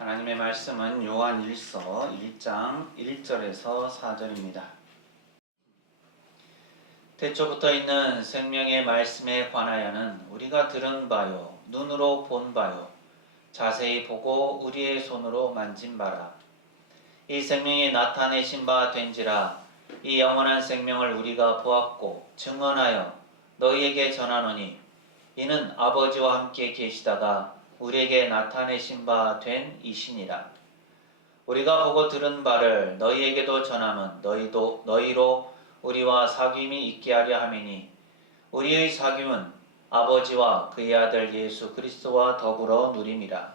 하나님의 말씀은 요한 1서 1장 1절에서 4절입니다. 태초부터 있는 생명의 말씀에 관하여는 우리가 들은 바요, 눈으로 본 바요, 자세히 보고 우리의 손으로 만진 바라. 이 생명이 나타내신 바 된지라. 이 영원한 생명을 우리가 보았고 증언하여 너희에게 전하노니 이는 아버지와 함께 계시다가 우리에게 나타내신 바 된 이시니라. 우리가 보고 들은 바를 너희에게도 전함은 너희로 우리와 사귐이 있게 하려 함이니 우리의 사귐은 아버지와 그의 아들 예수 그리스도와 더불어 누림이라.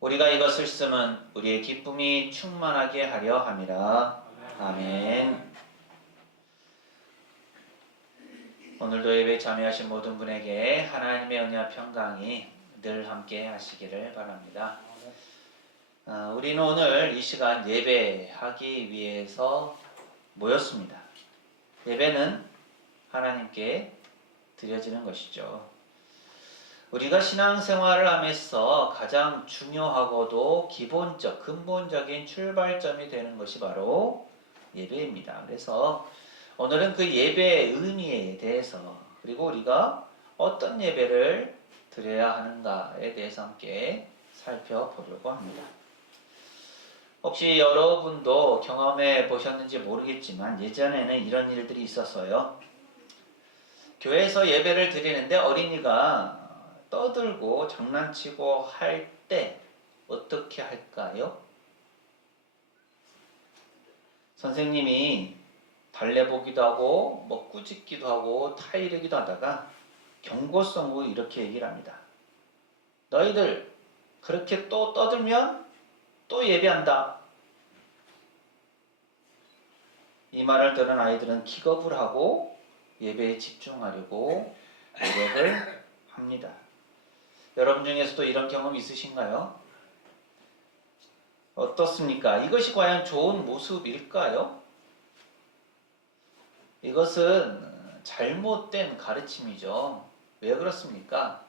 우리가 이것을 쓰면 우리의 기쁨이 충만하게 하려 함이라. 아멘. 오늘도 예배 참여하신 모든 분에게 하나님의 은혜와 평강이 늘 함께 하시기를 바랍니다. 우리는 오늘 이 시간 예배하기 위해서 모였습니다. 예배는 하나님께 드려지는 것이죠. 우리가 신앙생활을 하면서 가장 중요하고도 기본적, 근본적인 출발점이 되는 것이 바로 예배입니다. 그래서 오늘은 그 예배의 의미에 대해서, 그리고 우리가 어떤 예배를 드려야 하는가에 대해서 함께 살펴보려고 합니다. 혹시 여러분도 경험해 보셨는지 모르겠지만 예전에는 이런 일들이 있었어요. 교회에서 예배를 드리는데 어린이가 떠들고 장난치고 할 때 어떻게 할까요? 선생님이 달래보기도 하고 뭐 꾸짖기도 하고 타이르기도 하다가 경고성으로 이렇게 얘기를 합니다. 너희들 그렇게 또 떠들면 또 예배한다. 이 말을 들은 아이들은 기겁을 하고 예배에 집중하려고 노력을 합니다. 여러분 중에서도 이런 경험 있으신가요? 어떻습니까? 이것이 과연 좋은 모습일까요? 이것은 잘못된 가르침이죠. 왜 그렇습니까?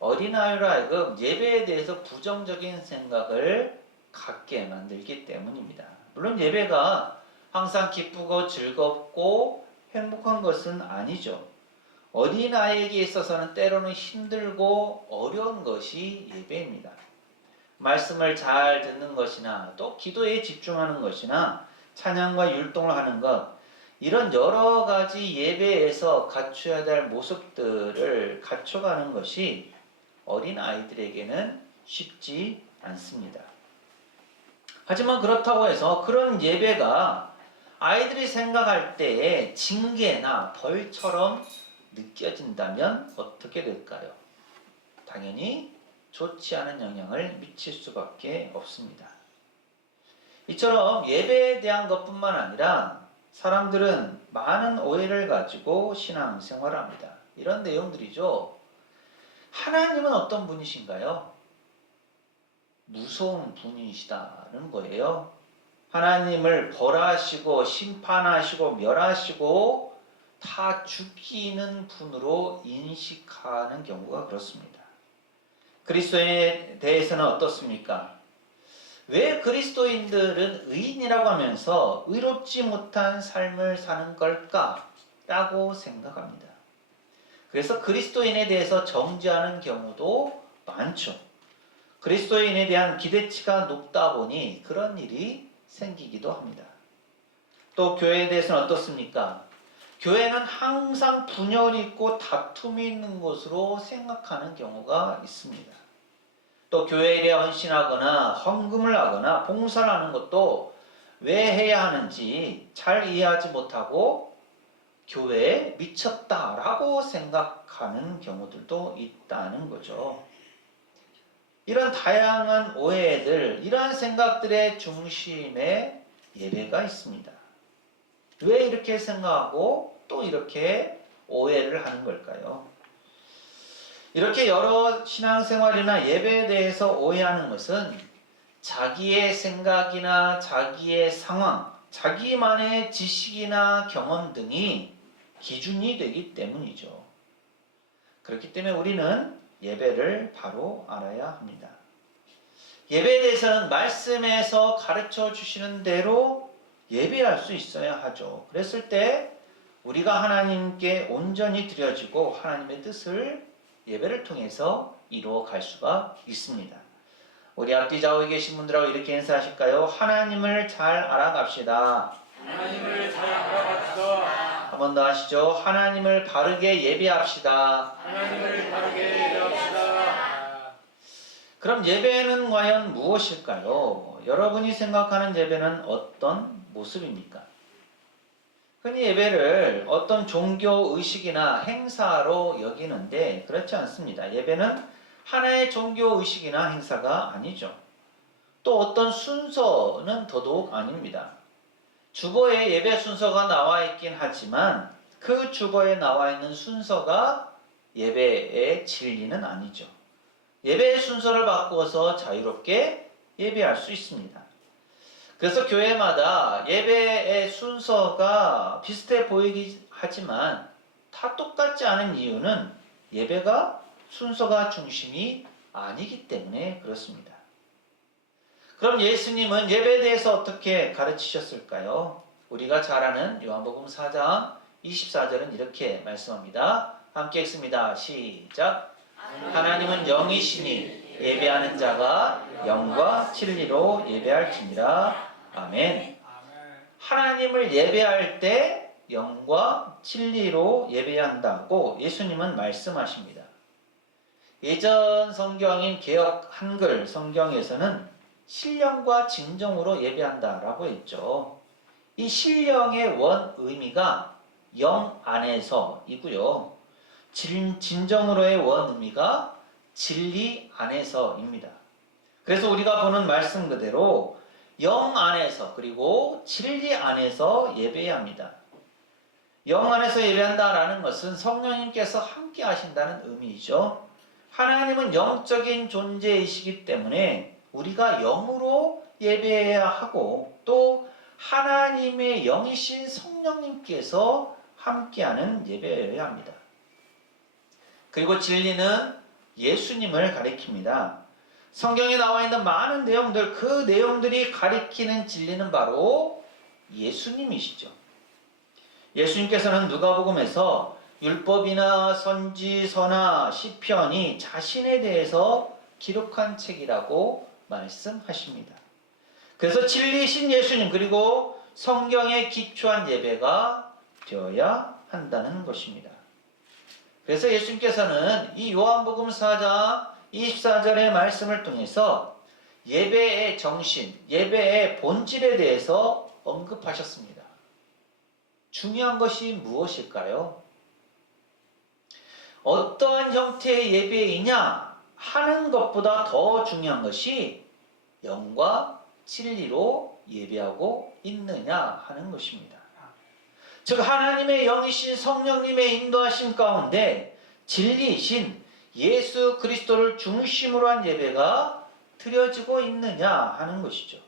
어린아이로 하여금 예배에 대해서 부정적인 생각을 갖게 만들기 때문입니다. 물론 예배가 항상 기쁘고 즐겁고 행복한 것은 아니죠. 어린아이에게 있어서는 때로는 힘들고 어려운 것이 예배입니다. 말씀을 잘 듣는 것이나 또 기도에 집중하는 것이나 찬양과 율동을 하는 것, 이런 여러 가지 예배에서 갖춰야 될 모습들을 갖춰가는 것이 어린 아이들에게는 쉽지 않습니다. 하지만 그렇다고 해서 그런 예배가 아이들이 생각할 때에 징계나 벌처럼 느껴진다면 어떻게 될까요? 당연히 좋지 않은 영향을 미칠 수밖에 없습니다. 이처럼 예배에 대한 것뿐만 아니라 사람들은 많은 오해를 가지고 신앙생활을 합니다. 이런 내용들이죠. 하나님은 어떤 분이신가요? 무서운 분이시다는 거예요. 하나님을 벌하시고 심판하시고 멸하시고 다 죽이는 분으로 인식하는 경우가 그렇습니다. 그리스도에 대해서는 어떻습니까? 왜 그리스도인들은 의인이라고 하면서 의롭지 못한 삶을 사는 걸까? 라고 생각합니다. 그래서 그리스도인에 대해서 정죄하는 경우도 많죠. 그리스도인에 대한 기대치가 높다 보니 그런 일이 생기기도 합니다. 또 교회에 대해서는 어떻습니까? 교회는 항상 분열이 있고 다툼이 있는 곳으로 생각하는 경우가 있습니다. 또 교회 일에 헌신하거나 헌금을 하거나 봉사를 하는 것도 왜 해야 하는지 잘 이해하지 못하고 교회에 미쳤다라고 생각하는 경우들도 있다는 거죠. 이런 다양한 오해들, 이러한 생각들의 중심에 예배가 있습니다. 왜 이렇게 생각하고 또 이렇게 오해를 하는 걸까요? 이렇게 여러 신앙생활이나 예배에 대해서 오해하는 것은 자기의 생각이나 자기의 상황, 자기만의 지식이나 경험 등이 기준이 되기 때문이죠. 그렇기 때문에 우리는 예배를 바로 알아야 합니다. 예배에 대해서는 말씀에서 가르쳐 주시는 대로 예배할 수 있어야 하죠. 그랬을 때 우리가 하나님께 온전히 드려지고 하나님의 뜻을 예배를 통해서 이루어 갈 수가 있습니다. 우리 앞뒤 좌우에 계신 분들하고 이렇게 인사하실까요? 하나님을 잘 알아갑시다. 하나님을 잘 알아갑시다. 한 번 더 하시죠. 하나님을 바르게 예배합시다. 하나님을 바르게 예배합시다. 그럼 예배는 과연 무엇일까요? 여러분이 생각하는 예배는 어떤 모습입니까? 흔히 예배를 어떤 종교 의식이나 행사로 여기는데 그렇지 않습니다. 예배는 하나의 종교 의식이나 행사가 아니죠. 또 어떤 순서는 더더욱 아닙니다. 주보에 예배 순서가 나와 있긴 하지만 그 주보에 나와 있는 순서가 예배의 진리는 아니죠. 예배의 순서를 바꾸어서 자유롭게 예배할 수 있습니다. 그래서 교회마다 예배의 순서가 비슷해 보이긴 하지만 다 똑같지 않은 이유는 예배가 순서가 중심이 아니기 때문에 그렇습니다. 그럼 예수님은 예배에 대해서 어떻게 가르치셨을까요? 우리가 잘 아는 요한복음 4장 24절은 이렇게 말씀합니다. 함께 읽습니다. 시작. 하나님은 영이시니 예배하는 자가 영과 진리로 예배할지니라. 아멘. 하나님을 예배할 때 영과 진리로 예배해야 한다고 예수님은 말씀하십니다. 예전 성경인 개역 한글 성경에서는 신령과 진정으로 예배한다라고 했죠. 이 신령의 원 의미가 영 안에서이고요. 진정으로의 원 의미가 진리 안에서입니다. 그래서 우리가 보는 말씀 그대로 영 안에서 그리고 진리 안에서 예배해야 합니다. 영 안에서 예배한다라는 것은 성령님께서 함께 하신다는 의미이죠. 하나님은 영적인 존재이시기 때문에 우리가 영으로 예배해야 하고 또 하나님의 영이신 성령님께서 함께하는 예배여야 합니다. 그리고 진리는 예수님을 가리킵니다. 성경에 나와 있는 많은 내용들, 그 내용들이 가리키는 진리는 바로 예수님이시죠. 예수님께서는 누가복음에서 율법이나 선지서나 시편이 자신에 대해서 기록한 책이라고 말씀하십니다. 그래서 진리신 예수님 그리고 성경에 기초한 예배가 되어야 한다는 것입니다. 그래서 예수님께서는 이 요한복음 4장 24절의 말씀을 통해서 예배의 정신, 예배의 본질에 대해서 언급하셨습니다. 중요한 것이 무엇일까요? 어떠한 형태의 예배이냐 하는 것보다 더 중요한 것이 영과 진리로 예배하고 있느냐 하는 것입니다. 즉 하나님의 영이신 성령님의 인도하심 가운데 진리이신 예수 그리스도를 중심으로 한 예배가 드려지고 있느냐 하는 것이죠.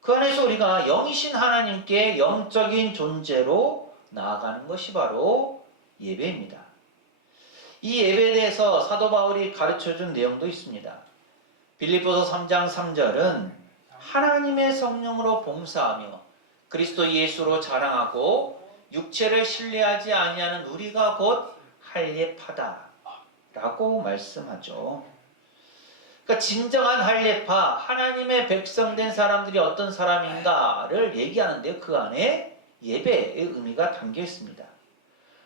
그 안에서 우리가 영이신 하나님께 영적인 존재로 나아가는 것이 바로 예배입니다. 이 예배에 대해서 사도 바울이 가르쳐준 내용도 있습니다. 빌립보서 3장 3절은 하나님의 성령으로 봉사하며 그리스도 예수로 자랑하고 육체를 신뢰하지 아니하는 우리가 곧 할례파다 라고 말씀하죠. 그러니까 진정한 할례파, 하나님의 백성된 사람들이 어떤 사람인가를 얘기하는데 그 안에 예배의 의미가 담겨 있습니다.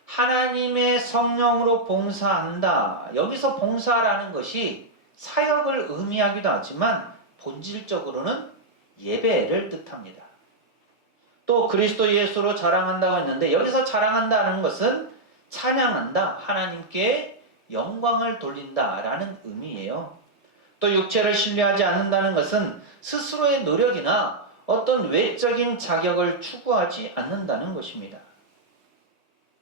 하나님의 성령으로 봉사한다. 여기서 봉사라는 것이 사역을 의미하기도 하지만 본질적으로는 예배를 뜻합니다. 또 그리스도 예수로 자랑한다고 했는데 여기서 자랑한다는 것은 찬양한다, 하나님께 영광을 돌린다라는 의미예요. 또 육체를 신뢰하지 않는다는 것은 스스로의 노력이나 어떤 외적인 자격을 추구하지 않는다는 것입니다.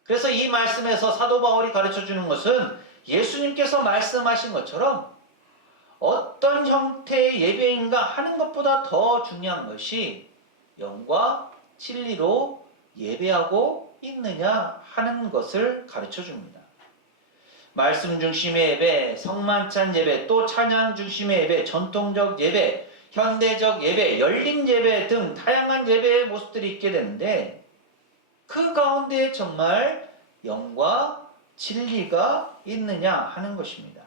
그래서 이 말씀에서 사도 바울이 가르쳐주는 것은 예수님께서 말씀하신 것처럼 어떤 형태의 예배인가 하는 것보다 더 중요한 것이 영과 진리로 예배하고 있느냐 하는 것을 가르쳐줍니다. 말씀 중심의 예배, 성만찬 예배, 또 찬양 중심의 예배, 전통적 예배, 현대적 예배, 열린 예배 등 다양한 예배의 모습들이 있게 되는데 그 가운데 정말 영과 진리가 있느냐 하는 것입니다.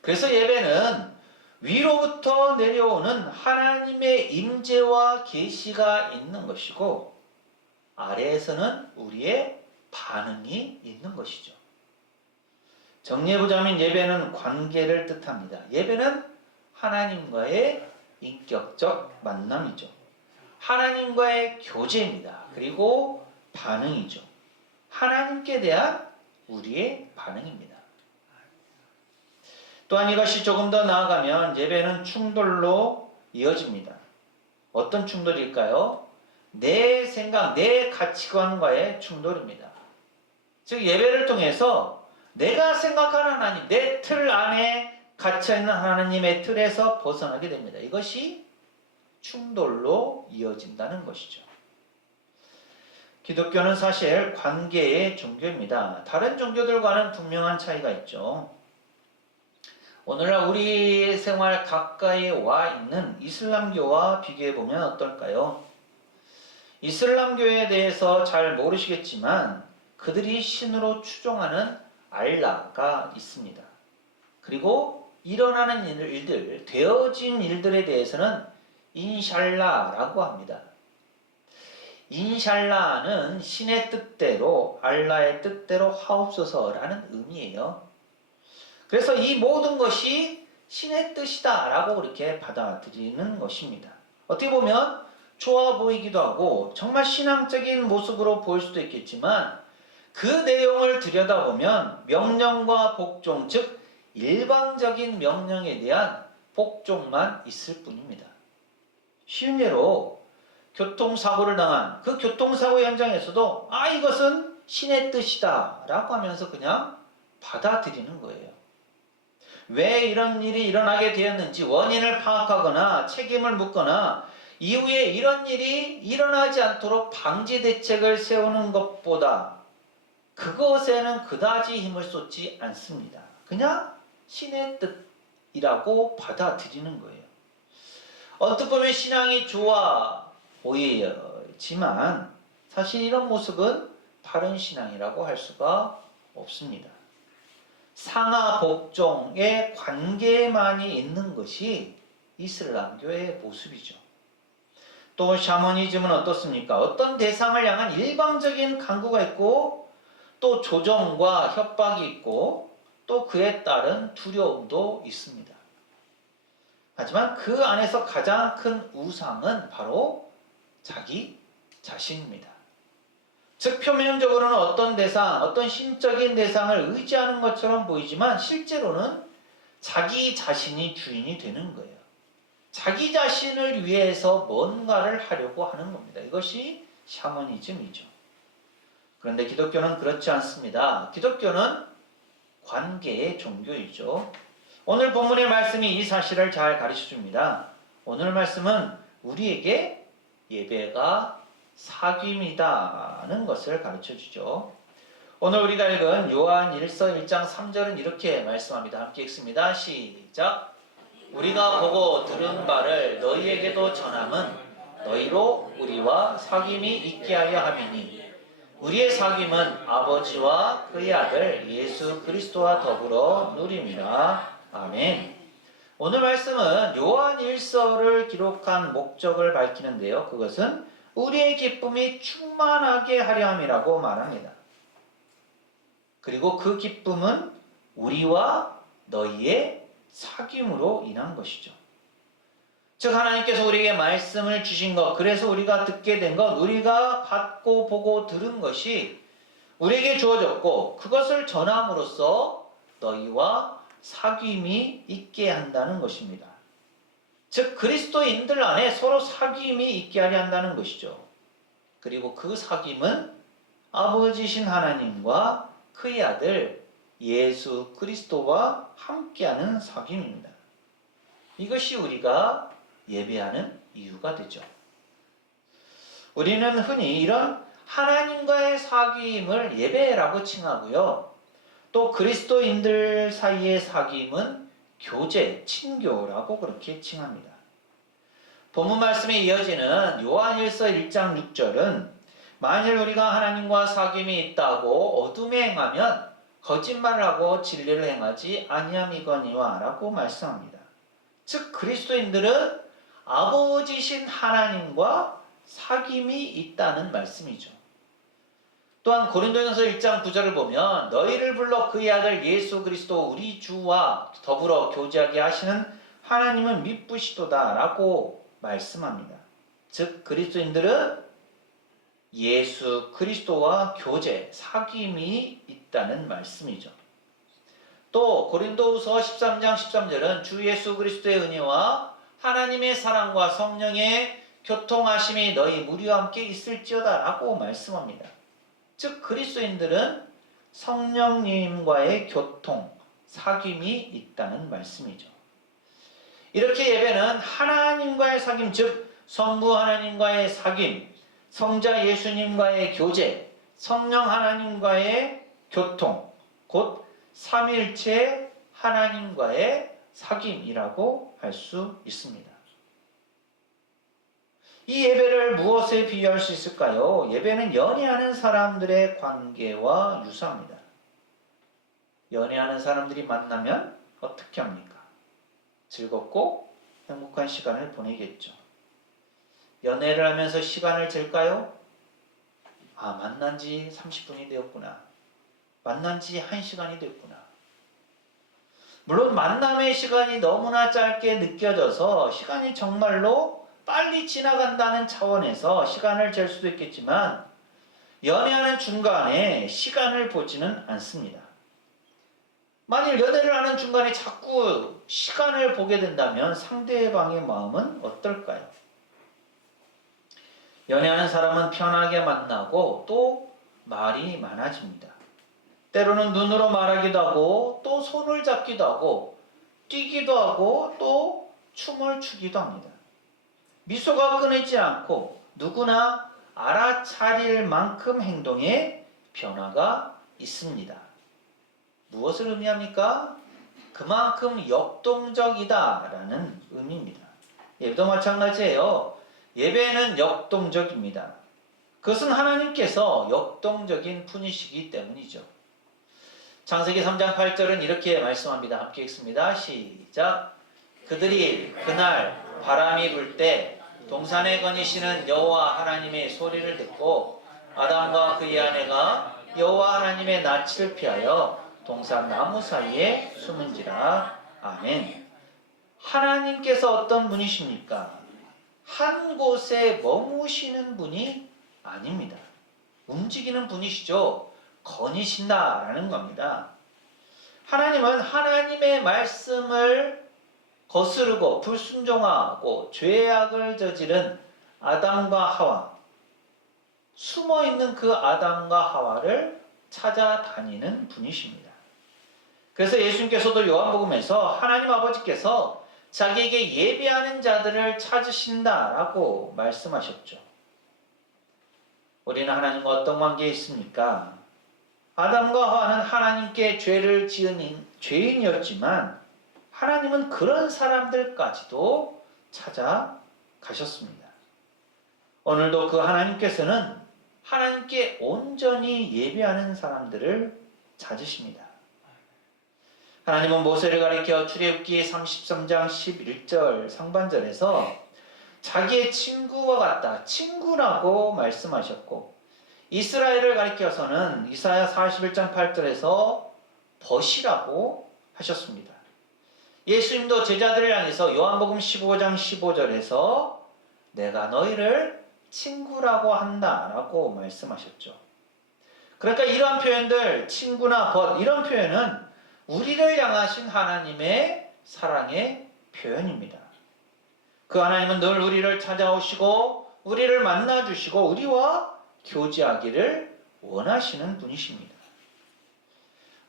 그래서 예배는 위로부터 내려오는 하나님의 임재와 계시가 있는 것이고 아래에서는 우리의 반응이 있는 것이죠. 정리해보자면 예배는 관계를 뜻합니다. 예배는 하나님과의 인격적 만남이죠. 하나님과의 교제입니다. 그리고 반응이죠. 하나님께 대한 우리의 반응입니다. 또한 이것이 조금 더 나아가면 예배는 충돌로 이어집니다. 어떤 충돌일까요? 내 생각, 내 가치관과의 충돌입니다. 즉 예배를 통해서 내가 생각하는 하나님, 내 틀 안에 갇혀있는 하나님의 틀에서 벗어나게 됩니다. 이것이 충돌로 이어진다는 것이죠. 기독교는 사실 관계의 종교입니다. 다른 종교들과는 분명한 차이가 있죠. 오늘날 우리 생활 가까이 와 있는 이슬람교와 비교해보면 어떨까요? 이슬람교에 대해서 잘 모르시겠지만 그들이 신으로 추종하는 알라가 있습니다. 그리고 일어나는 일들, 되어진 일들에 대해서는 인샬라라고 합니다. 인샬라는 신의 뜻대로, 알라의 뜻대로 하옵소서라는 의미예요. 그래서 이 모든 것이 신의 뜻이다 라고 그렇게 받아들이는 것입니다. 어떻게 보면 좋아 보이기도 하고 정말 신앙적인 모습으로 보일 수도 있겠지만 그 내용을 들여다보면 명령과 복종, 즉 일방적인 명령에 대한 복종만 있을 뿐입니다. 쉬운 예로 교통사고를 당한 그 교통사고 현장에서도 이것은 신의 뜻이다 라고 하면서 그냥 받아들이는 거예요. 왜 이런 일이 일어나게 되었는지 원인을 파악하거나 책임을 묻거나 이후에 이런 일이 일어나지 않도록 방지 대책을 세우는 것보다 그것에는 그다지 힘을 쏟지 않습니다. 그냥 신의 뜻이라고 받아들이는 거예요. 언뜻 보면 신앙이 좋아 보이지만 사실 이런 모습은 바른 신앙이라고 할 수가 없습니다. 상하 복종의 관계만이 있는 것이 이슬람교의 모습이죠. 또 샤머니즘은 어떻습니까? 어떤 대상을 향한 일방적인 강구가 있고 또 조종과 협박이 있고 또 그에 따른 두려움도 있습니다. 하지만 그 안에서 가장 큰 우상은 바로 자기 자신입니다. 즉 표면적으로는 어떤 대상, 어떤 신적인 대상을 의지하는 것처럼 보이지만 실제로는 자기 자신이 주인이 되는 거예요. 자기 자신을 위해서 뭔가를 하려고 하는 겁니다. 이것이 샤머니즘이죠. 그런데 기독교는 그렇지 않습니다. 기독교는 관계의 종교이죠. 오늘 본문의 말씀이 이 사실을 잘 가르쳐 줍니다. 오늘 말씀은 우리에게 예배가 사귐이다는 것을 가르쳐 주죠. 오늘 우리가 읽은 요한 1서 1장 3절은 이렇게 말씀합니다. 함께 읽습니다. 시작. 우리가 보고 들은 바를 너희에게도 전함은 너희로 우리와 사귐이 있게 하려 함이니 우리의 사귐은 아버지와 그의 아들 예수 그리스도와 더불어 누림이라. 아멘. 오늘 말씀은 요한 1서를 기록한 목적을 밝히는데요. 그것은 우리의 기쁨이 충만하게 하려 함이라고 말합니다. 그리고 그 기쁨은 우리와 너희의 사귐으로 인한 것이죠. 즉 하나님께서 우리에게 말씀을 주신 것, 그래서 우리가 듣게 된 것, 우리가 받고 보고 들은 것이 우리에게 주어졌고 그것을 전함으로써 너희와 사귐이 있게 한다는 것입니다. 즉 그리스도인들 안에 서로 사귐이 있게 하려 한다는 것이죠. 그리고 그 사귐은 아버지신 하나님과 그의 아들 예수 그리스도와 함께하는 사귐입니다. 이것이 우리가 예배하는 이유가 되죠. 우리는 흔히 이런 하나님과의 사귐을 예배라고 칭하고요. 또 그리스도인들 사이의 사귐은 교제, 친교라고 그렇게 칭합니다. 본문 말씀에 이어지는 요한일서 1장 6절은 만일 우리가 하나님과 사귐이 있다고 어둠에 행하면 거짓말을 하고 진리를 행하지 아니함이거니와 라고 말씀합니다. 즉 그리스도인들은 아버지신 하나님과 사귐이 있다는 말씀이죠. 또한 고린도전서 1장 9절을 보면 너희를 불러 그의 아들 예수 그리스도 우리 주와 더불어 교제하게 하시는 하나님은 미쁘시도다 라고 말씀합니다. 즉 그리스도인들은 예수 그리스도와 교제, 사귐이 있다는 말씀이죠. 또 고린도후서 13장 13절은 주 예수 그리스도의 은혜와 하나님의 사랑과 성령의 교통하심이 너희 무리와 함께 있을지어다 라고 말씀합니다. 즉 그리스도인들은 성령님과의 교통, 사귐이 있다는 말씀이죠. 이렇게 예배는 하나님과의 사귐, 즉 성부 하나님과의 사귐, 성자 예수님과의 교제, 성령 하나님과의 교통, 곧 삼위일체 하나님과의 사귐이라고 할 수 있습니다. 이 예배를 무엇에 비유할 수 있을까요? 예배는 연애하는 사람들의 관계와 유사합니다. 연애하는 사람들이 만나면 어떻게 합니까? 즐겁고 행복한 시간을 보내겠죠. 연애를 하면서 시간을 잴까요? 아, 만난 지 30분이 되었구나. 만난 지 1시간이 됐구나. 물론 만남의 시간이 너무나 짧게 느껴져서 시간이 정말로 빨리 지나간다는 차원에서 시간을 잴 수도 있겠지만 연애하는 중간에 시간을 보지는 않습니다. 만일 연애를 하는 중간에 자꾸 시간을 보게 된다면 상대방의 마음은 어떨까요? 연애하는 사람은 편하게 만나고 또 말이 많아집니다. 때로는 눈으로 말하기도 하고 또 손을 잡기도 하고 뛰기도 하고 또 춤을 추기도 합니다. 미소가 끊이지 않고 누구나 알아차릴 만큼 행동에 변화가 있습니다. 무엇을 의미합니까? 그만큼 역동적이다라는 의미입니다. 예배도 마찬가지예요. 예배는 역동적입니다. 그것은 하나님께서 역동적인 분이시기 때문이죠. 창세기 3장 8절은 이렇게 말씀합니다. 함께 읽습니다. 시작. 그들이 그날 바람이 불 때 동산에 거니시는 여호와 하나님의 소리를 듣고 아담과 그의 아내가 여호와 하나님의 낯을 피하여 동산 나무 사이에 숨은지라. 아멘. 하나님께서 어떤 분이십니까? 한 곳에 머무시는 분이 아닙니다. 움직이는 분이시죠. 거니신다라는 겁니다. 하나님은 하나님의 말씀을 거스르고 불순종하고 죄악을 저지른 아담과 하와, 숨어있는 그 아담과 하와를 찾아다니는 분이십니다. 그래서 예수님께서도 요한복음에서 하나님 아버지께서 자기에게 예배하는 자들을 찾으신다라고 말씀하셨죠. 우리는 하나님과 어떤 관계에 있습니까? 아담과 하와는 하나님께 죄를 지은 죄인이었지만 하나님은 그런 사람들까지도 찾아가셨습니다. 오늘도 그 하나님께서는 하나님께 온전히 예배하는 사람들을 찾으십니다. 하나님은 모세를 가리켜 출애굽기 33장 11절 상반절에서 자기의 친구와 같다, 친구라고 말씀하셨고, 이스라엘을 가리켜서는 이사야 41장 8절에서 벗이라고 하셨습니다. 예수님도 제자들을 향해서 요한복음 15장 15절에서 내가 너희를 친구라고 한다라고 말씀하셨죠. 그러니까 이러한 표현들, 친구나 벗, 이런 표현은 우리를 향하신 하나님의 사랑의 표현입니다. 그 하나님은 늘 우리를 찾아오시고 우리를 만나주시고 우리와 교제하기를 원하시는 분이십니다.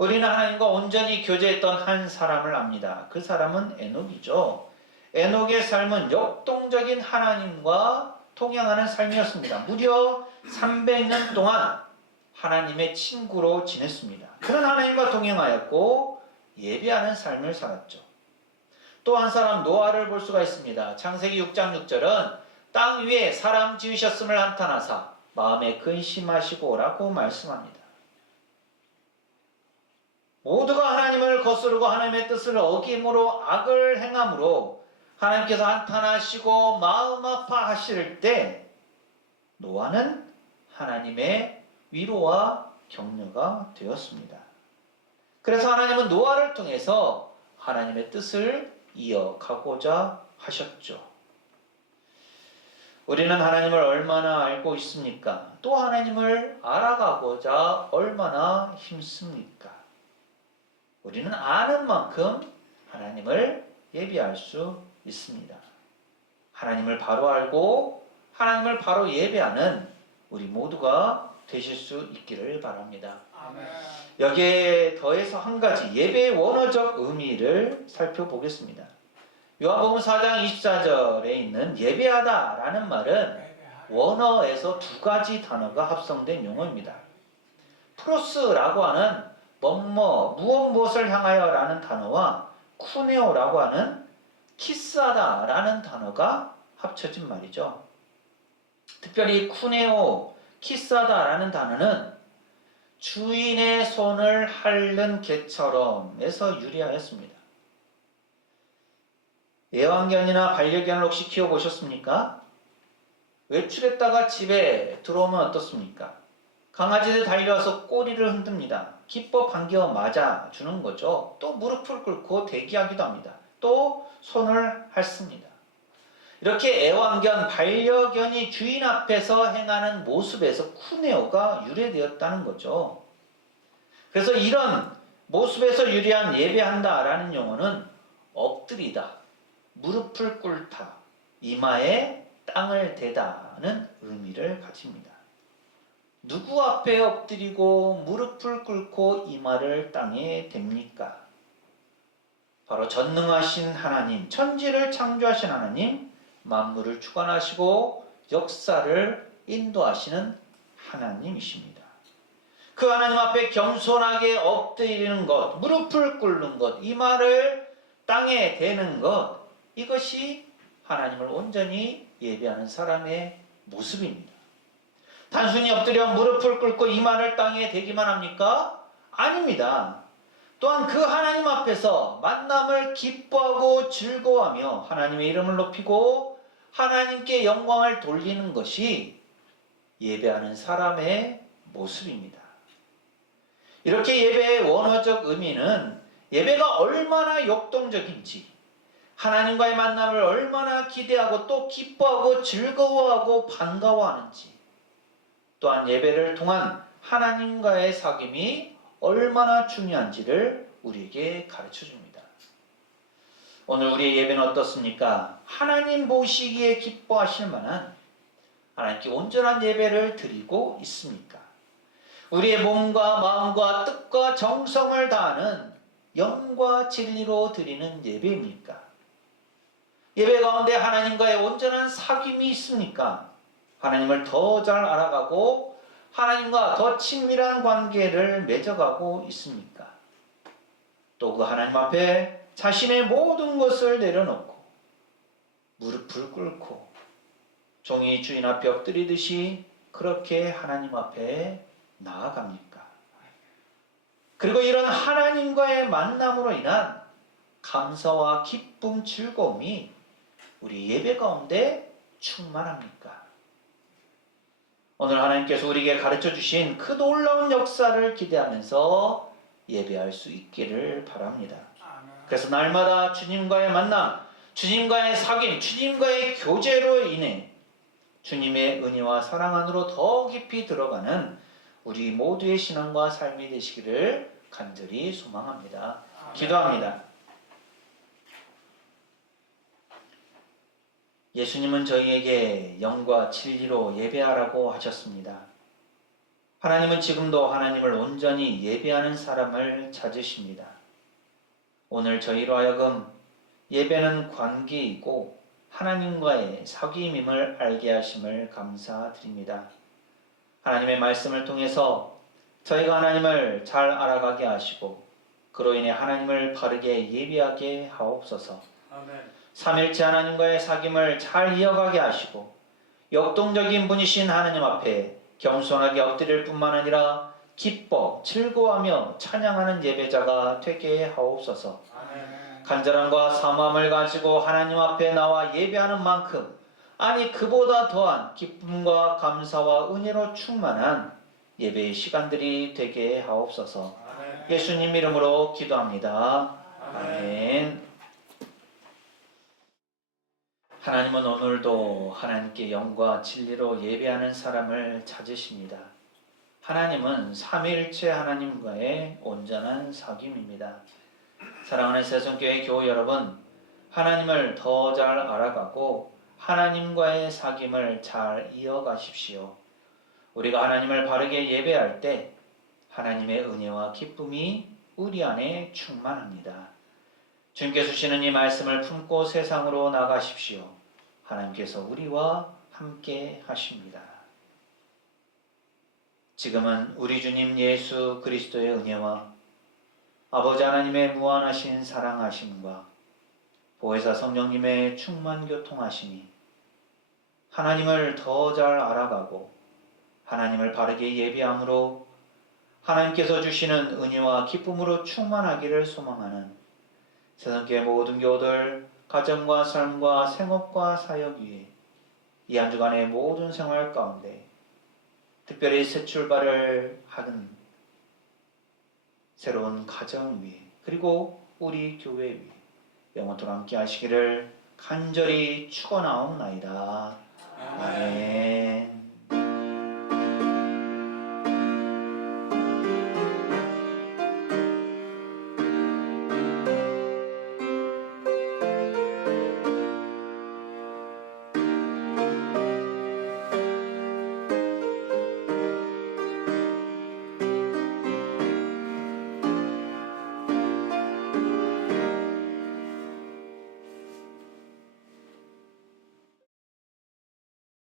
우리는 하나님과 온전히 교제했던 한 사람을 압니다. 그 사람은 에녹이죠. 에녹의 삶은 역동적인 하나님과 통행하는 삶이었습니다. 무려 300년 동안 하나님의 친구로 지냈습니다. 그는 하나님과 동행하였고 예배하는 삶을 살았죠. 또 한 사람 노아를 볼 수가 있습니다. 창세기 6장 6절은 땅 위에 사람 지으셨음을 한탄하사 마음에 근심하시고 라고 말씀합니다. 모두가 하나님을 거스르고 하나님의 뜻을 어김으로 악을 행함으로 하나님께서 한탄하시고 마음 아파하실 때 노아는 하나님의 위로와 격려가 되었습니다. 그래서 하나님은 노아를 통해서 하나님의 뜻을 이어가고자 하셨죠. 우리는 하나님을 얼마나 알고 있습니까? 또 하나님을 알아가고자 얼마나 힘씁니까? 우리는 아는 만큼 하나님을 예배할 수 있습니다. 하나님을 바로 알고 하나님을 바로 예배하는 우리 모두가 되실 수 있기를 바랍니다. 아멘. 여기에 더해서 한 가지 예배의 원어적 의미를 살펴보겠습니다. 요한복음 4장 24절에 있는 예배하다라는 말은 원어에서 두 가지 단어가 합성된 용어입니다. 프로스라고 하는 무엇을 향하여 라는 단어와 쿠네오라고 하는 키스하다 라는 단어가 합쳐진 말이죠. 특별히 쿠네오, 키스하다 라는 단어는 주인의 손을 핥는 개처럼에서 유래하였습니다. 애완견이나 반려견을 혹시 키워보셨습니까? 외출했다가 집에 들어오면 어떻습니까? 강아지들 달려와서 꼬리를 흔듭니다. 기뻐 반겨 맞아주는 거죠. 또 무릎을 꿇고 대기하기도 합니다. 또 손을 핥습니다. 이렇게 애완견, 반려견이 주인 앞에서 행하는 모습에서 쿠네오가 유래되었다는 거죠. 그래서 이런 모습에서 유래한 예배한다라는 용어는 엎드리다, 무릎을 꿇다, 이마에 땅을 대다는 의미를 가집니다. 누구 앞에 엎드리고 무릎을 꿇고 이마를 땅에 댑니까? 바로 전능하신 하나님, 천지를 창조하신 하나님, 만물을 주관하시고 역사를 인도하시는 하나님이십니다. 그 하나님 앞에 겸손하게 엎드리는 것, 무릎을 꿇는 것, 이마를 땅에 대는 것, 이것이 하나님을 온전히 예배하는 사람의 모습입니다. 단순히 엎드려 무릎을 꿇고 이마를 땅에 대기만 합니까? 아닙니다. 또한 그 하나님 앞에서 만남을 기뻐하고 즐거워하며 하나님의 이름을 높이고 하나님께 영광을 돌리는 것이 예배하는 사람의 모습입니다. 이렇게 예배의 원어적 의미는 예배가 얼마나 역동적인지, 하나님과의 만남을 얼마나 기대하고 또 기뻐하고 즐거워하고 반가워하는지, 또한 예배를 통한 하나님과의 사귐이 얼마나 중요한지를 우리에게 가르쳐 줍니다. 오늘 우리의 예배는 어떻습니까? 하나님 보시기에 기뻐하실 만한 하나님께 온전한 예배를 드리고 있습니까? 우리의 몸과 마음과 뜻과 정성을 다하는 영과 진리로 드리는 예배입니까? 예배 가운데 하나님과의 온전한 사귐이 있습니까? 하나님을 더 잘 알아가고 하나님과 더 친밀한 관계를 맺어가고 있습니까? 또 그 하나님 앞에 자신의 모든 것을 내려놓고 무릎을 꿇고 종이 주인 앞에 엎드리듯이 그렇게 하나님 앞에 나아갑니까? 그리고 이런 하나님과의 만남으로 인한 감사와 기쁨, 즐거움이 우리 예배 가운데 충만합니까? 오늘 하나님께서 우리에게 가르쳐 주신 그 놀라운 역사를 기대하면서 예배할 수 있기를 바랍니다. 그래서 날마다 주님과의 만남, 주님과의 사귐, 주님과의 교제로 인해 주님의 은혜와 사랑 안으로 더 깊이 들어가는 우리 모두의 신앙과 삶이 되시기를 간절히 소망합니다. 기도합니다. 예수님은 저희에게 영과 진리로 예배하라고 하셨습니다. 하나님은 지금도 하나님을 온전히 예배하는 사람을 찾으십니다. 오늘 저희로 하여금 예배는 관계이고 하나님과의 사귐임을 알게 하심을 감사드립니다. 하나님의 말씀을 통해서 저희가 하나님을 잘 알아가게 하시고 그로 인해 하나님을 바르게 예비하게 하옵소서. 아멘. 삼일째 하나님과의 사귐을 잘 이어가게 하시고 역동적인 분이신 하나님 앞에 겸손하게 엎드릴 뿐만 아니라 기뻐 즐거워하며 찬양하는 예배자가 되게 하옵소서. 아멘. 간절함과 사모함을 가지고 하나님 앞에 나와 예배하는 만큼 아니 그보다 더한 기쁨과 감사와 은혜로 충만한 예배의 시간들이 되게 하옵소서. 아멘. 예수님 이름으로 기도합니다. 아멘. 아멘. 하나님은 오늘도 하나님께 영과 진리로 예배하는 사람을 찾으십니다. 하나님은 삼위일체 하나님과의 온전한 사귐입니다. 사랑하는 새송교회 교우 여러분, 하나님을 더 잘 알아가고 하나님과의 사귐을 잘 이어가십시오. 우리가 하나님을 바르게 예배할 때 하나님의 은혜와 기쁨이 우리 안에 충만합니다. 주님께서 주시는 이 말씀을 품고 세상으로 나가십시오. 하나님께서 우리와 함께 하십니다. 지금은 우리 주님 예수 그리스도의 은혜와 아버지 하나님의 무한하신 사랑하심과 보혜사 성령님의 충만 교통하심이 하나님을 더 잘 알아가고 하나님을 바르게 예배함으로 하나님께서 주시는 은혜와 기쁨으로 충만하기를 소망하는 새송교회 모든 교우들 가정과 삶과 생업과 사역 위에 이 한 주간의 모든 생활 가운데 특별히 새 출발을 하는 새로운 가정 위에 그리고 우리 교회 위에 영원토록 함께 하시기를 간절히 축원하옵나이다. 아멘.